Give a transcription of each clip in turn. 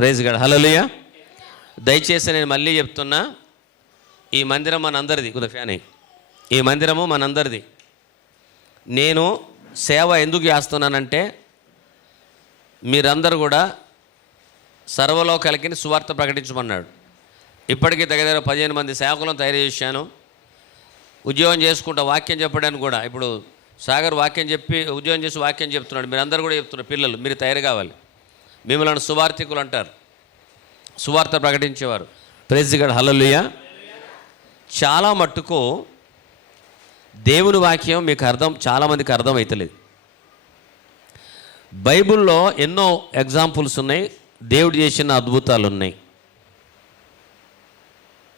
Praise God. హల్లెలూయా. దయచేసి నేను మళ్ళీ చెప్తున్నా, ఈ మందిరం మనందరిది. కొద్దిగా ఫ్యాన్ అయ్యి. ఈ మందిరము మనందరిది. నేను సేవ ఎందుకు చేస్తున్నానంటే, మీరందరూ కూడా సర్వలోకాలకి సువార్త ప్రకటించమన్నాడు. ఇప్పటికీ దగ్గర 15 మంది సేవకులను తయారు చేశాను. ఉద్యోగం చేసుకుంటా వాక్యం చెప్పడానికి కూడా. ఇప్పుడు సాగర్ వాక్యం చెప్పి ఉద్యోగం చేసి వాక్యం చెప్తున్నాడు. మీరందరూ కూడా చెప్తున్నారు, పిల్లలు మీరు తయారు కావాలి. మిమ్మల్ని సువార్థికులు అంటారు, సువార్త ప్రకటించేవారు. Praise God. హల్లెలూయా. చాలా మట్టుకు దేవుని వాక్యం మీకు చాలామందికి అర్థం అవుతలేదు. బైబిల్లో ఎన్నో ఎగ్జాంపుల్స్ ఉన్నాయి, దేవుడు చేసిన అద్భుతాలు ఉన్నాయి.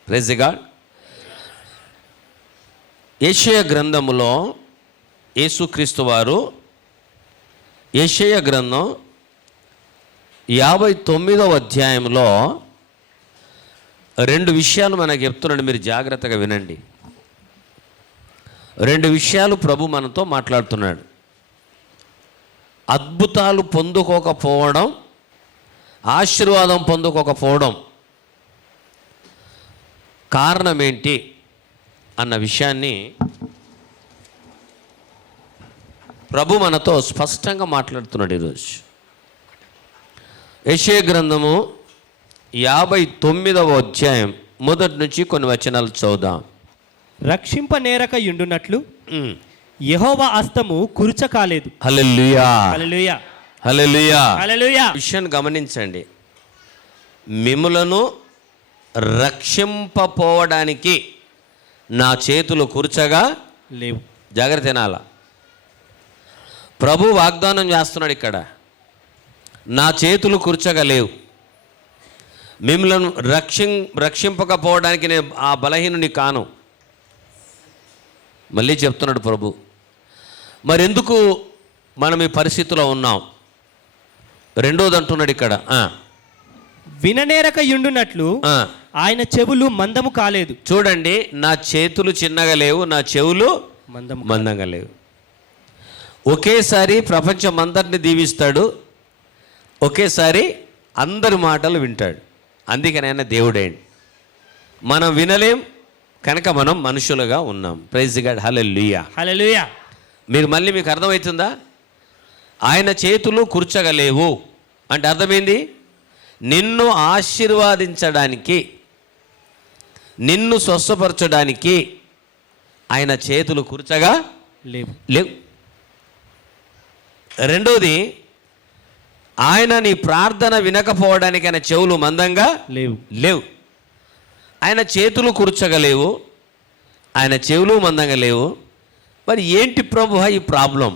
Praise god. యెషయా గ్రంథములో యేసుక్రీస్తు వారు యెషయా గ్రంథం 59వ అధ్యాయంలో 2 విషయాలు మనకు చెప్తున్నాడు. మీరు జాగ్రత్తగా వినండి. 2 విషయాలు ప్రభు మనతో మాట్లాడుతున్నాడు. అద్భుతాలు పొందుకోకపోవడం, ఆశీర్వాదం పొందుకోకపోవడం కారణం ఏంటి అన్న విషయాన్ని ప్రభు మనతో స్పష్టంగా మాట్లాడుతున్నాడు ఈరోజు. యెషయా గ్రంథము 59వ అధ్యాయం మొదటి నుంచి కొన్ని వచనాలు చదువుదాం. రక్షింపనేరక యుండునట్లు యెహోవా హస్తము కురుచ కాలేదు. హల్లెలూయా. హల్లెలూయా. హల్లెలూయా. హల్లెలూయా. విషయాన్ని గమనించండి. మిమ్ములను రక్షింపపోవడానికి నా చేతులు కుర్చగా లేవు. జాగ్రత్త వినాల. ప్రభు వాగ్దానం చేస్తున్నాడు ఇక్కడ, నా చేతులు కుర్చగా లేవు, మిమ్మల్ని రక్షింపకపోవడానికి నేను ఆ బలహీనుని కాను. మళ్ళీ చెప్తున్నాడు ప్రభు. మరెందుకు మనం ఈ పరిస్థితిలో ఉన్నాం? రెండోది అంటున్నాడు ఇక్కడ, విననేరక యుండునట్లు ఆయన చెవులు మందము కాలేదు. చూడండి, నా చేతులు చిన్నగా లేవు, నా చెవులు మందంగా లేవు. ఒకేసారి ప్రపంచం అందరిని దీవిస్తాడు, ఒకేసారి అందరి మాటలు వింటాడు. అందుకని ఆయన దేవుడేండి. మనం వినలేం కనుక మనం మనుషులుగా ఉన్నాం. Praise God. హల్లెలూయా. హల్లెలూయా. మీకు అర్థమవుతుందా? ఆయన చేతులు కూర్చగలేవు అంటే అర్థమైంది, నిన్ను ఆశీర్వాదించడానికి, నిన్ను స్వస్థపరచడానికి ఆయన చేతులు కూర్చగా లేవు. రెండోది, ఆయన నీ ప్రార్థన వినకపోవడానికి ఆయన చెవులు మందంగా లేవు. ఆయన చేతులు కూర్చగలేవు, ఆయన చెవులు మందంగా లేవు. మరి ఏంటి ప్రభువా ఈ ప్రాబ్లం?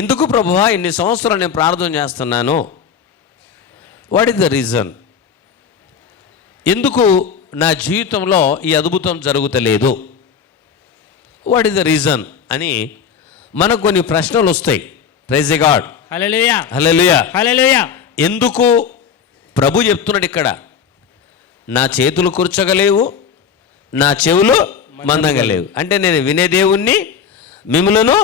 ఎందుకు ప్రభువా ఇన్ని సంవత్సరాలు నేను ప్రార్థన చేస్తున్నాను? What is the reason? ఎందుకు నా జీవితంలో ఈ అద్భుతం జరుగుతలేదు? వాట్ ఈస్ ద రీజన్ అని మనకు కొన్ని ప్రశ్నలు వస్తాయి. Praise God. Hallelujah. Hallelujah. Hallelujah. ఎందుకు ప్రభు చెప్తున్నాడు ఇక్కడ, నా చేతులు కూర్చోగలేవు, నా చెవులు మందంగా లేవు అంటే నేను వినే దేవుణ్ణి, మిమ్మలను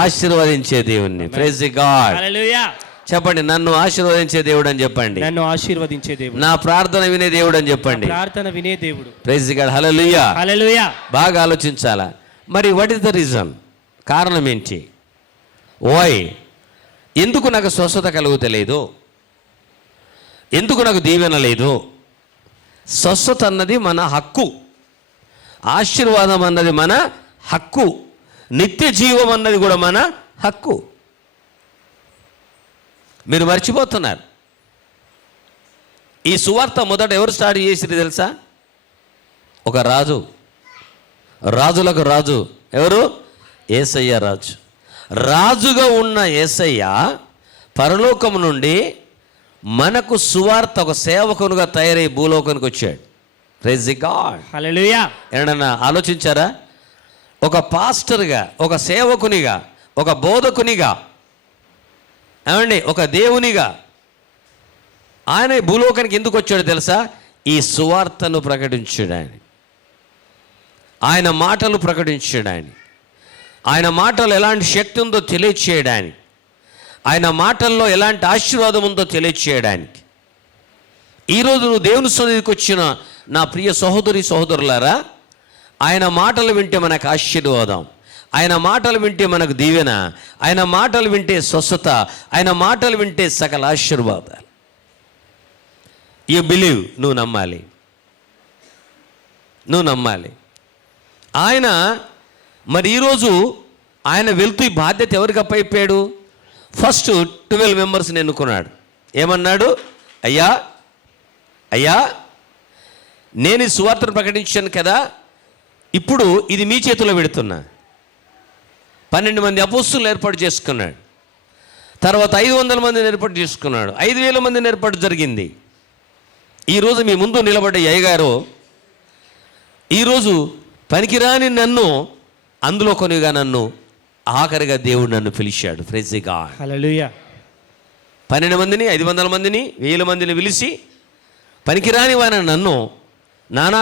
ఆశీర్వదించే దేవుణ్ణి. Praise God. హల్లెలూయా. చెప్పండి, నన్ను ఆశీర్వదించే దేవుడు అని చెప్పండి. నన్ను ఆశీర్వదించే దేవుడు. నా ప్రార్థన వినే దేవుడు అని చెప్పండి. ప్రార్థన వినే దేవుడు. Praise God. హల్లెలూయా. హల్లెలూయా. బాగా ఆలోచించాలా. మరి వాట్ ఈస్ ద రీజన్? కారణం ఏంటి? ఓయ్, ఎందుకు నాకు స్వస్థత కలుగుతలేదు? ఎందుకు నాకు దీవెన లేదు? స్వస్థత అన్నది మన హక్కు, ఆశీర్వాదం అన్నది మన హక్కు, నిత్య జీవం అన్నది కూడా మన హక్కు. మీరు మర్చిపోతున్నారు. ఈ సువార్త మొదట ఎవరు స్టార్ట్ చేసిరు తెలుసా? ఒక రాజు, రాజులకు రాజు. ఎవరు? యేసయ్య రాజు. రాజుగా ఉన్న యేసయ్య పరలోకం నుండి మనకు సువార్త, ఒక సేవకునిగా తయారై భూలోకానికి వచ్చాడు. Praise God. హల్లెలూయా. ఏమన్నా ఆలోచించారా? ఒక పాస్టర్గా, ఒక సేవకునిగా, ఒక బోధకునిగా, ఏమండి, ఒక దేవునిగా ఆయన భూలోకానికి ఎందుకు వచ్చాడో తెలుసా? ఈ సువార్తను ప్రకటించడానికి, ఆయన మాటలు ప్రకటించడానికి, ఆయన మాటలు ఎలాంటి శక్తి ఉందో తెలియచేయడానికి, ఆయన మాటల్లో ఎలాంటి ఆశీర్వాదం ఉందో తెలియచేయడానికి. ఈరోజు నువ్వు దేవుని సన్నిధికి వచ్చిన నా ప్రియ సహోదరి సహోదరులారా, ఆయన మాటలు వింటే మనకు ఆశీర్వాదం, ఆయన మాటలు వింటే మనకు దీవెన, ఆయన మాటలు వింటే స్వస్థత, ఆయన మాటలు వింటే సకల ఆశీర్వాదాలు. యు బిలీవ్, నువ్వు నమ్మాలి, నువ్వు నమ్మాలి. ఆయన మరి ఈరోజు ఆయన వెళ్తూ ఈ బాధ్యత ఎవరికి అప్పయిపోయాడు? ఫస్ట్ 12 మెంబర్స్ని ఎన్నుకున్నాడు. ఏమన్నాడు? అయ్యా అయ్యా నేను ఈ సువార్తను ప్రకటించాను కదా, ఇప్పుడు ఇది మీ చేతిలో పెడుతున్నా. 12 మంది అపోస్తులను ఏర్పాటు చేసుకున్నాడు. తర్వాత 500 మందిని ఏర్పాటు చేసుకున్నాడు. 5000 మందిని ఏర్పాటు జరిగింది. ఈరోజు మీ ముందు నిలబడ్డ అయ్యగారు ఈరోజు పనికిరాని నన్ను అందులో కొనిగా నన్ను ఆఖరిగా దేవుడు నన్ను పిలిచాడు. ప్రైజ్ గాడ్, హల్లెలూయా. 12 మందిని 500 మందిని 1000 మందిని పిలిచి పనికిరాని వాని నన్ను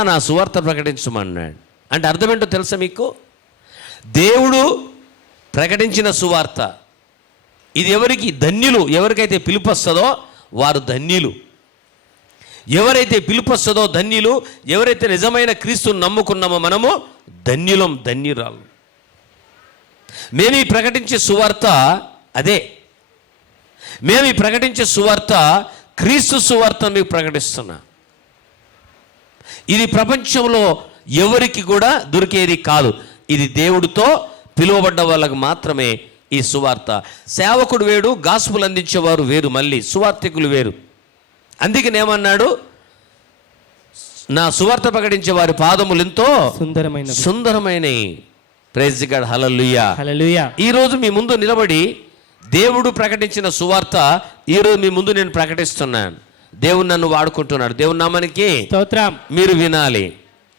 నా సువార్త ప్రకటించమన్నాడు. అంటే అర్థం ఏంటో తెలుసా మీకు? దేవుడు ప్రకటించిన సువార్త ఇది ఎవరికి? ధన్యులు. ఎవరికైతే పిలుపు వస్తుందో వారు ధన్యులు. ఎవరైతే పిలుపు వస్తుందో ధన్యులు. ఎవరైతే నిజమైన క్రీస్తుని నమ్ముకున్నామో మనము ధన్యులం, ధన్యురాలు. మేము ఈ ప్రకటించే సువార్త అదే. మేము ఈ ప్రకటించే సువార్త క్రీస్తు సువార్త మీకు ప్రకటిస్తున్నా. ఇది ప్రపంచంలో ఎవరికి కూడా దొరికేది కాదు. ఇది దేవుడితో పిలువబడ్డ వాళ్ళకు మాత్రమే ఈ సువార్త. సేవకుడు వేరు, గాస్పుల్ అందించేవారు వేరు, మళ్ళీ సువార్తికులు వేరు. అందుకని ఏమన్నాడు? నా సువార్త ప్రకటించే వారి పాదములు ఎంతో సుందరమైనవి. ప్రైజ్ గాడ్, హల్లెలూయా, హల్లెలూయా. ఈరోజు మీ ముందు నిలబడి దేవుడు ప్రకటించిన సువార్త ఈరోజు మీ ముందు నేను ప్రకటిస్తున్నాను. దేవుడు నన్ను వాడుకుంటున్నాడు. దేవుని నామానికి స్తోత్రం. మీరు వినాలి.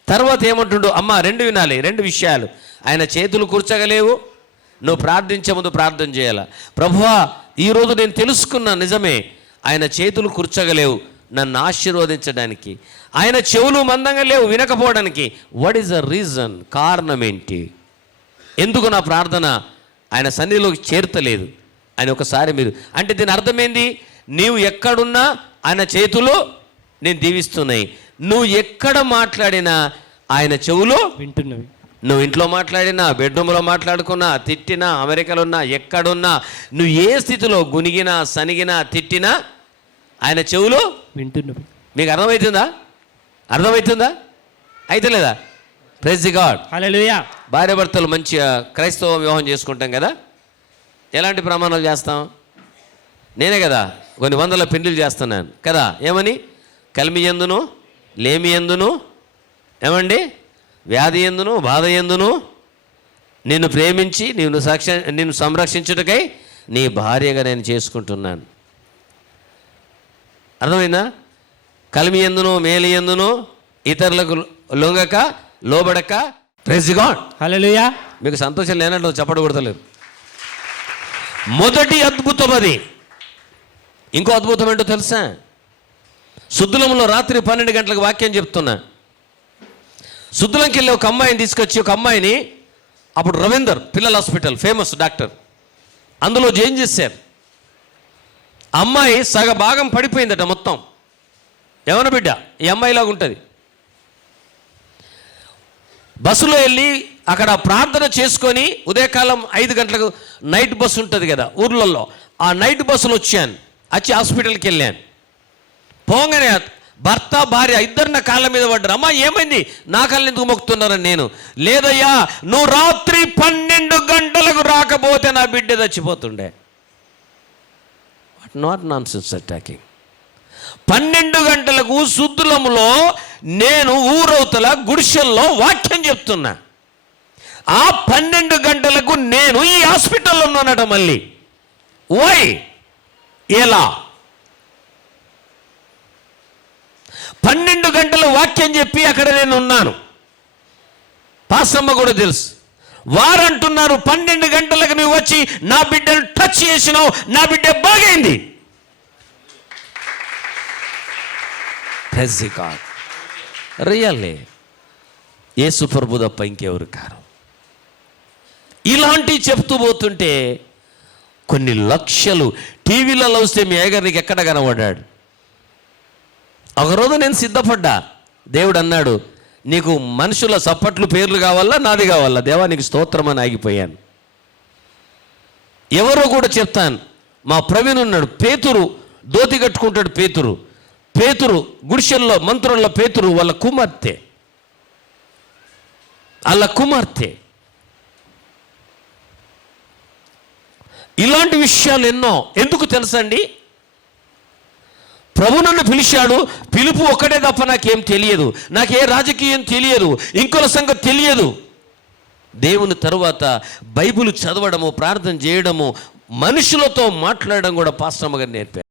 తర్వాత ఏమంటుండు? అమ్మ 2 వినాలి, 2 విషయాలు. ఆయన చేతులు కూర్చోగలేవు, నువ్వు ప్రార్థించే ముందు ప్రార్థన చేయాల. ప్రభువా, ఈరోజు నేను తెలుసుకున్నా, నిజమే ఆయన చేతులు కూర్చోగలేవు నన్ను ఆశీర్వదించడానికి, ఆయన చెవులు మందంగా లేవు వినకపోవడానికి. What is the reason? కారణం ఏంటి? ఎందుకు నా ప్రార్థన ఆయన సన్నిధిలోకి చేర్తలేదు అని ఒకసారి మీరు అంటే దీని అర్థమైంది. నీవు ఎక్కడున్నా ఆయన చేతులు నేను దీవిస్తున్నాయి. నువ్వు ఎక్కడ మాట్లాడినా ఆయన చెవులు వింటున్నవి. నువ్వు ఇంట్లో మాట్లాడినా, బెడ్రూమ్లో మాట్లాడుకున్నా, తిట్టినా, అమెరికాలో ఉన్నా, ఎక్కడున్నా, నువ్వు ఏ స్థితిలో గునిగినా, సనిగినా, తిట్టినా ఆయన చెవులు వింటున్నవి. మీకు అర్థమవుతుందా? అర్థమవుతుందా? అయితే లేదా? ప్రైజ్ ది గాడ్, హల్లెలూయా. భార్య భర్తలు మంచిగా క్రైస్తవ వివాహం చేసుకుంటాం కదా. ఎలాంటి ప్రమాణాలు చేస్తాం? నేనే కదా కొన్ని వందల పెళ్లిళ్ళు చేస్తున్నాను కదా. ఏమని? కలిమి ఎందును, లేమి ఎందును, ఏమండి, వ్యాధి ఎందును, బాధ ఎందును నిన్ను ప్రేమించి నిన్ను సంరక్షించుటకై నీ భార్యగా నేను చేసుకుంటున్నాను. అర్థమైందా? కలిమి ఎందును, మేలు ఎందును, ఇతరులకు లొంగక లోబడక. ప్రైజ్ గాడ్, హల్లెలూయా. మీకు సంతోషం లేనట్టు చెప్పడం కొడతలేదు. మొదటి అద్భుతం అది. ఇంకో అద్భుతం ఏంటో తెలుసా? సుద్దులంలో రాత్రి 12 గంటలకు వాక్యం చెప్తున్నా. సుద్దులంకి వెళ్ళి ఒక అమ్మాయిని తీసుకొచ్చి, ఒక అమ్మాయిని అప్పుడు రవీందర్ పిల్లల హాస్పిటల్ ఫేమస్ డాక్టర్, అందులో జాయిన్ చేశారు. అమ్మాయి సగ భాగం పడిపోయిందట మొత్తం. ఏమన్నా బిడ్డ, ఈ అమ్మాయిలాగా ఉంటుంది. బస్సులో వెళ్ళి అక్కడ ప్రార్థన చేసుకొని ఉదయకాలం 5 గంటలకు నైట్ బస్సు ఉంటుంది కదా ఊర్లలో, ఆ నైట్ బస్సులో వచ్చి హాస్పిటల్కి వెళ్ళాను. పోగానే భర్త భార్య ఇద్దరు నా కాళ్ళ మీద పడ్డారు. అమ్మా ఏమైంది? నా కాళ్ళని ఎందుకు మొక్కుతున్నారని. నేను లేదయ్యా, నువ్వు రాత్రి 12 గంటలకు రాకపోతే నా బిడ్డ చచ్చిపోతుండే. What not nonsense attacking. 12 గంటలకు సుద్దులంలో నేను ఊరవతల గుడిసెల్లో వాక్యం చెప్తున్నా. ఆ 12 గంటలకు నేను ఈ హాస్పిటల్లో ఉన్నానట. మళ్ళీ ఓయ్ ఎలా? 12 గంటలు వాక్యం చెప్పి అక్కడ నేను ఉన్నాను. పాసమ్మ కూడా తెలుసు. వారు అంటున్నారు 12 గంటలకు నువ్వు వచ్చి నా బిడ్డను టచ్ చేసినావు, నా బిడ్డ బాగైంది. రియల్లీ యేసు ప్రభు తప్ప ఇంకెవరు కారు. ఇలాంటివి చెప్తూ పోతుంటే కొన్ని లక్షలు టీవీలలో వస్తే మీ అయ్యగారు నీకు ఎక్కడ కనబడ్డాడు? ఒకరోజు నేను సిద్ధపడ్డా. దేవుడు అన్నాడు, నీకు మనుషుల సప్పట్లు పేర్లు కావాలా, నాది కావాలా? దేవా నీకు స్తోత్రం అని ఆగిపోయాను. ఎవరో కూడా చెప్తాను. మా ప్రవీణ్ ఉన్నాడు, పేతురు దోతి కట్టుకుంటాడు. పేతురు గుడిసెల్లో మంత్రుల్లో పేతురు వాళ్ళ కుమార్తె. ఇలాంటి విషయాలు ఎన్నో. ఎందుకు తెలుసండి? ప్రభు నన్ను పిలిచాడు. పిలుపు ఒక్కటే తప్ప నాకేం తెలియదు. నాకే రాజకీయం తెలియదు, ఇంకొక సంగతి తెలియదు. దేవుని తరువాత బైబిల్ చదవడము, ప్రార్థన చేయడము, మనుషులతో మాట్లాడడం కూడా పాస్టర్ అమ్మగారు నేర్పారు.